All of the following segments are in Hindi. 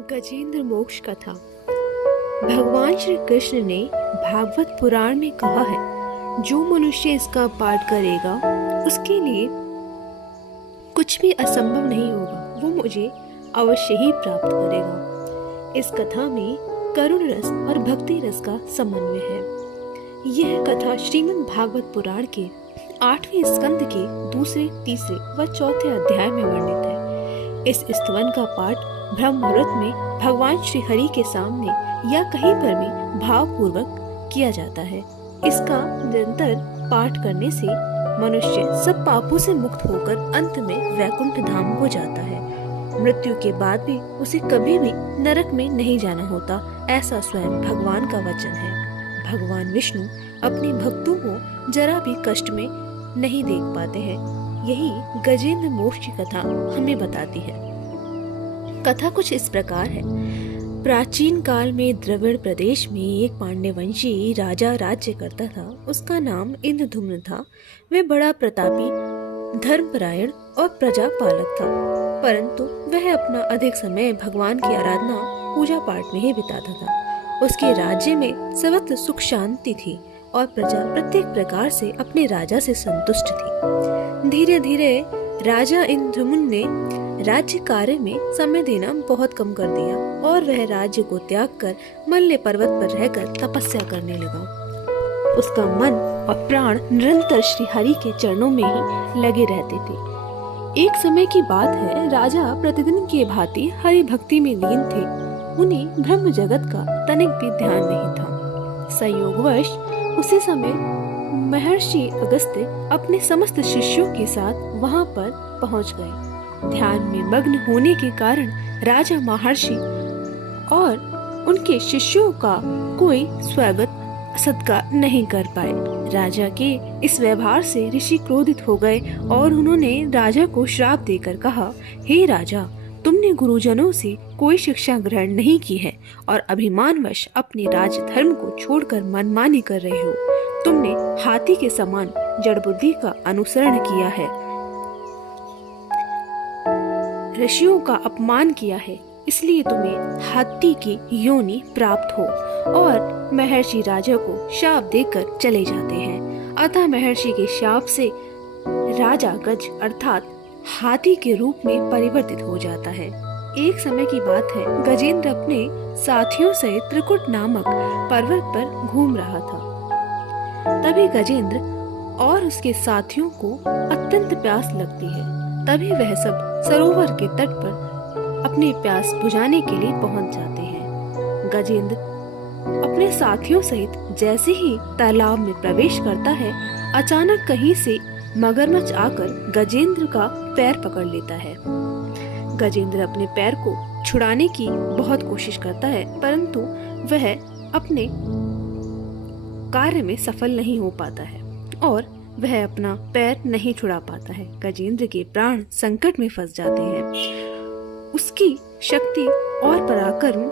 गजेंद्र मोक्ष कथा। भगवान श्री कृष्ण ने भागवत पुराण में कहा है, जो मनुष्य इसका पाठ करेगा उसके लिए कुछ भी असंभव नहीं होगा, वो मुझे अवश्य ही प्राप्त करेगा। इस कथा में करुण रस और भक्ति रस का समन्वय है। यह कथा श्रीमद् भागवत पुराण के 8वें स्कंद के दूसरे, तीसरे व चौथे अध्याय में वर्णित है। इस स्तवन का पाठ ब्रह्म मुहूर्त में भगवान श्री हरि के सामने या कहीं पर भी भावपूर्वक किया जाता है। इसका निरंतर पाठ करने से मनुष्य सब पापों से मुक्त होकर अंत में वैकुंठ धाम को जाता है। मृत्यु के बाद भी उसे कभी भी नरक में नहीं जाना होता, ऐसा स्वयं भगवान का वचन है। भगवान विष्णु अपने भक्तों को जरा भी कष्ट में नहीं देख पाते हैं। यही गजेंद्र मोक्ष की कथा हमें बताती है। कथा कुछ इस प्रकार है। प्राचीन काल में द्रविड़ प्रदेश में एक पांड्यवंशी राजा राज्य करता था। उसका नाम इंद्रधुम्न था। वह बड़ा प्रतापी, धर्मपरायण और प्रजापालक था, परंतु वह अपना अधिक समय भगवान की आराधना, पूजा पाठ में ही बिताता था। उसके राज्य में सर्वत्र सुख शांति थी और प्रजा प्रत्येक प्रकार से अपने राजा से संतुष्ट थी। धीरे धीरे राजा इंद्रधुम्न ने राज्य कार्य में समय देना बहुत कम कर दिया और वह राज्य को त्याग कर मल्य पर्वत पर रहकर तपस्या करने लगा। उसका मन और प्राण निरंतर श्री हरि के चरणों में ही लगे रहते थे। एक समय की बात है, राजा प्रतिदिन की भांति हरि भक्ति में लीन थे। उन्हें ब्रह्म जगत का तनिक भी ध्यान नहीं था। संयोगवश उसी समय महर्षि अगस्त्य अपने समस्त शिष्यों के साथ वहां पर पहुंच गए। ध्यान में मग्न होने के कारण राजा महर्षि और उनके शिष्यों का कोई स्वागत सत्कार नहीं कर पाए। राजा के इस व्यवहार से ऋषि क्रोधित हो गए और उन्होंने राजा को श्राप देकर कहा, हे राजा, तुमने गुरुजनों से कोई शिक्षा ग्रहण नहीं की है और अभिमानवश अपने राज धर्म को छोड़कर मनमानी कर रहे हो। तुमने हाथी के समान जड़ बुद्धि का अनुसरण किया है, ऋषियों का अपमान किया है, इसलिए तुम्हें हाथी की योनि प्राप्त हो। और महर्षि राजा को शाप देकर चले जाते हैं। अतः महर्षि के शाप से राजा गज अर्थात हाथी के रूप में परिवर्तित हो जाता है। एक समय की बात है, गजेंद्र अपने साथियों सहित त्रिकुट नामक पर्वत पर घूम रहा था। तभी गजेंद्र और उसके साथियों को अत्यंत प्यास लगती है। तभी वह सब सरोवर के तट पर अपनी प्यास बुझाने के लिए पहुंच जाते हैं। गजेंद्र अपने साथियों सहित जैसे ही तालाब में प्रवेश करता है, अचानक कहीं से मगरमच्छ आकर गजेंद्र का पैर पकड़ लेता है। गजेंद्र अपने पैर को छुड़ाने की बहुत कोशिश करता है, परंतु वह अपने कार्य में सफल नहीं हो पाता है और वह अपना पैर नहीं छुड़ा पाता है। गजेंद्र के प्राण संकट में फंस जाते हैं। उसकी शक्ति और पराक्रम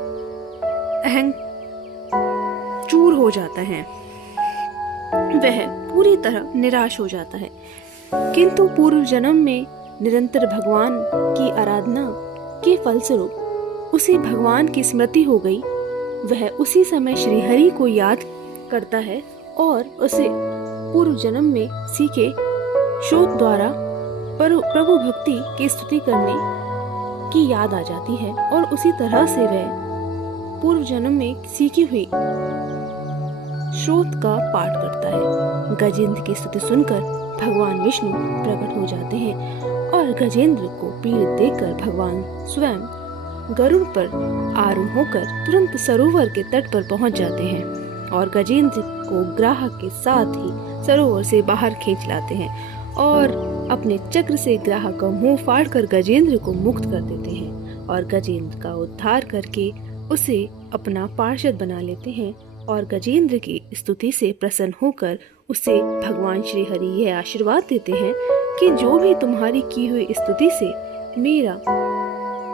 अहंग चूर हो जाता है। वह पूरी तरह निराश हो जाता है। किंतु पूर्व जन्म में निरंतर भगवान की आराधना के फलस्वरूप उसे भगवान की स्मृति हो गई। वह उसी समय श्री हरि को याद करता है और उसे पूर्व जन्म में सीखे श्रोत द्वारा प्रभु भक्ति की स्तुति करने की याद आ जाती है और उसी तरह से वह पूर्व जन्म में सीखी हुई श्रोत का पाठ करता है। गजेंद्र की स्तुति सुनकर भगवान विष्णु प्रकट हो जाते हैं और गजेंद्र को पीड़ित देखकर भगवान स्वयं गरुड़ पर आरूढ़ होकर तुरंत सरोवर के तट पर पहुंच जाते हैं और गजेंद्र को ग्राहक के साथ ही सरोवर से बाहर खींच लाते हैं और अपने चक्र से ग्राहक का मुंह फाड़कर गजेंद्र को मुक्त कर देते हैं और गजेंद्र का उद्धार करके उसे अपना पार्षद बना लेते हैं। और गजेंद्र की स्तुति से प्रसन्न होकर उसे भगवान श्री हरि यह आशीर्वाद देते हैं कि जो भी तुम्हारी की हुई स्तुति से मेरा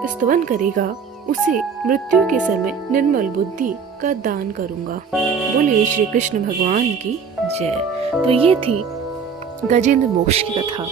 स्तवन करेगा, उसे मृत्यु के समय निर्मल बुद्धि का दान करूंगा। बोले श्री कृष्ण भगवान की जय। तो ये थी गजेंद्र मोक्ष की कथा।